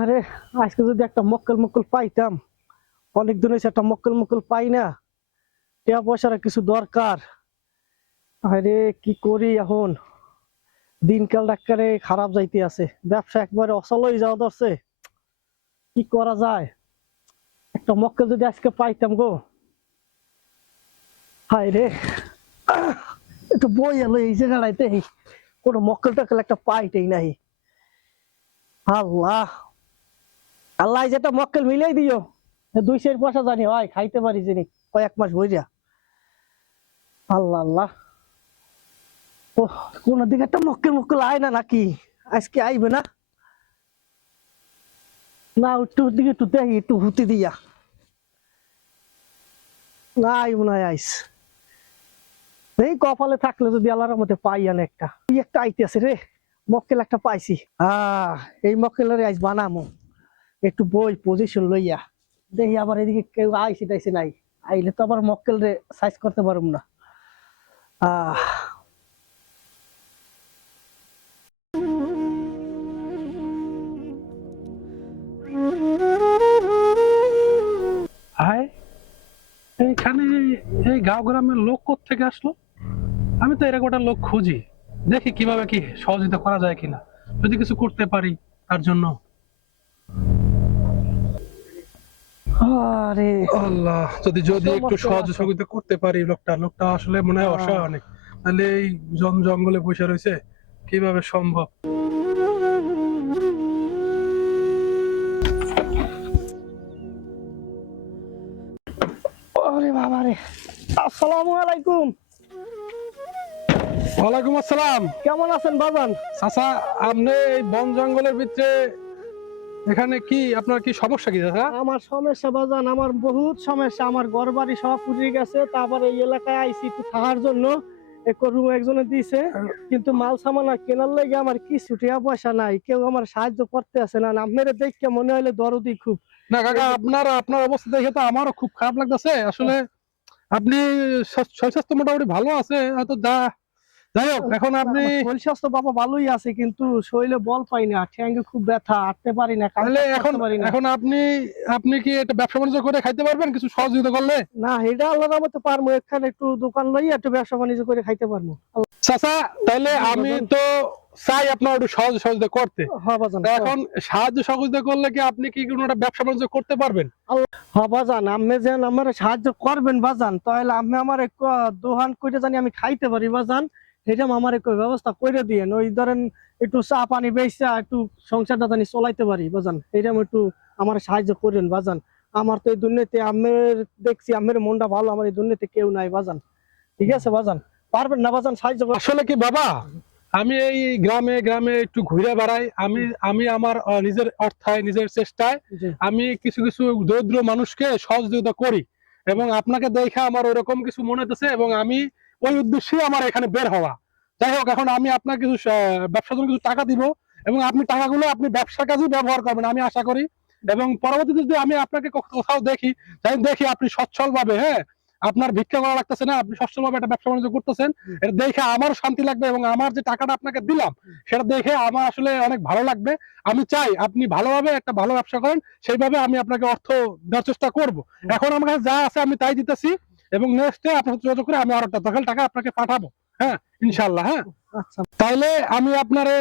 আরে আজকে যদি একটা মক্কেল মক্কেল পাইতাম। অনেকদিন হয়েছে একটা মক্কেল মক্কেল পাই না। টাকা পয়সার কিছু দরকার। আরে কি করি এখন? দিনকাল ডাক্তারে খারাপ যাইতে আছে, ব্যবসা একবারে অচল হয়ে যাওয়া ধরছে। কি করা যায়? একটা মক্কেল যদি আজকে পাইতাম গো। হায় রে, আহ, একটু বই এলো এই জায়গাটাইতে। কোনো মক্কেল টক্কেল একটা পাইতেই নাই। আল্লাহ, আল্লাহ যেটা মক্কেল মিলাই দিও। 2-4 পয়সা জানি হয় খাইতে পারি যিনি কয়েক মাস বইরা। আল্লাহ আল্লাহ, ও কোন দিকে একটা মক্কেল মক্কেল আয় না নাকি? আজকে আইবে না? না একটু দিকে একটু দেখি, একটু হুতি দিয়া। না আইব না আইস। এই কপালে থাকলে যদি আল্লাহর মধ্যে পাই আনে একটা, কি একটা আইতেছে রে। মক্কেল একটা পাইছি। এই মক্কেলের আইস বানামো। একটু বই পজিশন লইয়া দেখি। আবার এদিকে কেউ আইসি টাইসি নাই। আইলে তো আবার মক্কেল রে সাইজ করতে পারুম না। আহ হায়, এইখানে এই গাঁও গ্রামের লোক কোত্থেকে আসলো? আমি তো এরকম একটা লোক খুঁজি, দেখি কিভাবে কি সহযোগিতা করা যায় কিনা, যদি কিছু করতে পারি তার জন্য। আরে আল্লাহ, যদি যদি একটু সমস্যা আছে। সহযোগিতা করতে পারি। লোকটা লোকটা আসলে মনে হয় অসহায় অনেক। তাহলে এই জঙ্গলে বসে রয়েছে, কিভাবে সম্ভব? আরে বাবা রে, আসসালামু আলাইকুম। ওয়ালাইকুম আসসালাম। কেমন আছেন বাজান? চাচা, আপনি এই বন জঙ্গলের ভিতরে, এখানে কি আপনার কি সমস্যা কি চাচা? আমার সমস্যা বাজান, আমার বহুত সমস্যা। আমার ঘর বাড়ি সব পুড়ে গেছে। তারপর এই এলাকায় আইসি একটু থাকার জন্য। রুম একজনে দিছে, কিন্তু মাল সামান কেনার লাগে আমার কিছু টাকা পয়সা নাই। কেউ আমার সাহায্য করতে আসে না। আপনারা দেখে মনে হইলে দরদি খুব। না কাকা, আপনার আপনার অবস্থা দেখে তো আমারও খুব খারাপ লাগতেছে আসলে। আপনি শরীর স্বাস্থ্য মোটামুটি ভালো আছে হয়তো, যাই হোক এখন আপনি। আমার শরীর স্বাস্থ্য বাবা ভালোই আছে, কিন্তু শরীরে বল পাই না। ঠ্যাঙ্গে খুব ব্যথা, হাঁটতে পারি না, কাম তাহলে কাজ এখন করতে পারি না। এখন আপনি আপনি কি এটা ব্যবসা বাণিজ্য করে খাইতে পারবেন কিছু সহযোগিতা করলে? না, এটা আল্লাহর মতো পারবো। এখানে একটু দোকান লইয়া একটু ব্যবসা বাণিজ্য করে খাইতে পারবো। চাচা, তাহলে জি আমি বাজান। তো চাই আপনার একটু সহযোগিতা করতে। হ্যাঁ বাজান, তা কও। এখন সাহায্য সহযোগিতা করলে কি আপনি কি কোনো একটা ব্যবসা বাণিজ্য করতে পারবেন? হ্যাঁ বাজান, আপনি যেন আমার সাহায্য করবেন বাজান, তাহলে আপনি আমার একটু দোকান কইরে জানি আমি খাইতে পারি বাজান। এটা আমার একটু ব্যবস্থা করে দিয়েন। ওই ধরেন একটু চা পানি বেচা একটু সংসারটা জানি চলাইতে পারি বাজান। এরকম একটু আমার সাহায্য করেন বাজান। আমার তো এই দুর্নীতি আমের দেখছি, আমের মনটা ভালো। আমার এই দুর্নীতি কেউ নাই বাজান। ঠিক আছে বাজান, পারবেন না বাজান সাহায্য করতে? আসলে কি বাবা, আমি এই গ্রামে গ্রামে একটু ঘুরে বেড়াই। আমি আমি আমার নিজের অর্থায় নিজের চেষ্টায় জি আমি কিছু কিছু দরিদ্র মানুষকে সহযোগিতা করি, এবং আপনাকে দেখে আমার ওরকম কিছু মনে হতেছে, এবং আমি ওই উদ্দেশ্যে আমার এখানে বের হওয়া। যাই হোক, এখন আমি আপনার কিছু ব্যবসার জন্য কিছু টাকা দিব, এবং আপনি টাকাগুলো আপনি ব্যবসার কাজে ব্যবহার করবেন আমি আশা করি। এবং পরবর্তীতে যদি আমি আপনাকে কোথাও দেখি, তাই দেখি আপনি সচ্ছল ভাবে, হ্যাঁ, আপনার ভিক্ষা করা লাগতেছে না, আপনি সচ্ছলভাবে একটা ব্যবসা বাণিজ্য করতেছেন, এটা দেখে আমার শান্তি লাগবে, এবং আমার যে টাকাটা আপনাকে দিলাম সেটা দেখে আমার আসলে অনেক ভালো লাগবে। আমি চাই আপনি ভালোভাবে একটা ভালো ব্যবসা করেন, সেইভাবে আমি আপনাকে অর্থ দেওয়ার চেষ্টা করব। এখন আমার কাছে যা আছে আমি তাই দিতেছি, এবং নেক্সটে আপনার সাথে যোগাযোগ করে আমি আরো দরকার টাকা আপনাকে পাঠাবো। হ্যাঁ, ইনশাল্লাহ। হ্যাঁ, আচ্ছা তাইলে আমি আপনারে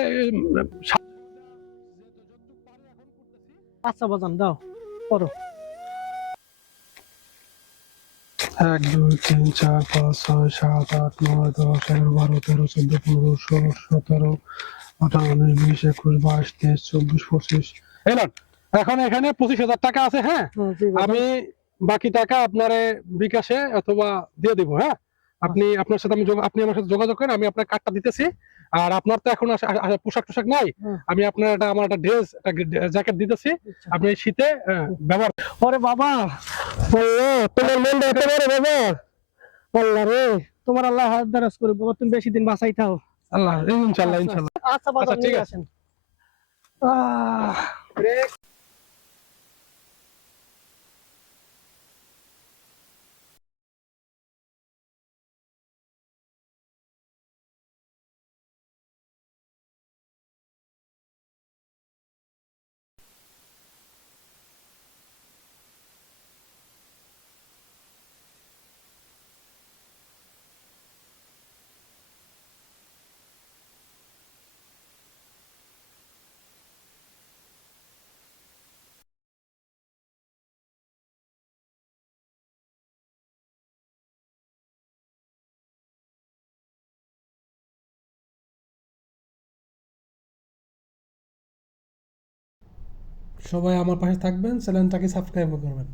আচ্ছা বাজান, দাও করো। 1 2 3 4 5 6 7 8 9 10 11 12 13 14 15 16 17 18 19 20 21 22 23 24 25। এলান, এখন এখানে 25,000 টাকা আছে। হ্যাঁ, জি বাজান। আমি বাকি টাকা আপনারে বিকাশে অথবা দিয়ে দিব। হ্যাঁ, আপনি আপনার সাথে আপনি আমার সাথে যোগাযোগ করেন, আমি আপনার কার্ডটা দিতেছি। আর আপনার তো এখন পোশাক টোশাক নাই, হ্যাঁ, আমি আপনার আমার একটা ড্রেস, একটা জ্যাকেট দিতেছি। আচ্ছা। আপনি শীতে ব্যবহার। ওরে বাবা, তোমার মনটা এত বড় বাবা। আল্লাহ রে, তোমার আল্লাহ হাত দারাজ করে বাবা, তুমি বেশি দিন বাঁচাই থাও। আল্লাহ, ইনশাল্লাহ আচ্ছা ইনশাল্লাহ। আচ্ছা আচ্ছা, বাজান, ঠিক নিয়ে আছে। আসেন। আহ সবাই আমার পাশে থাকবেন, চ্যানেলটাকে সাবস্ক্রাইব করবেন।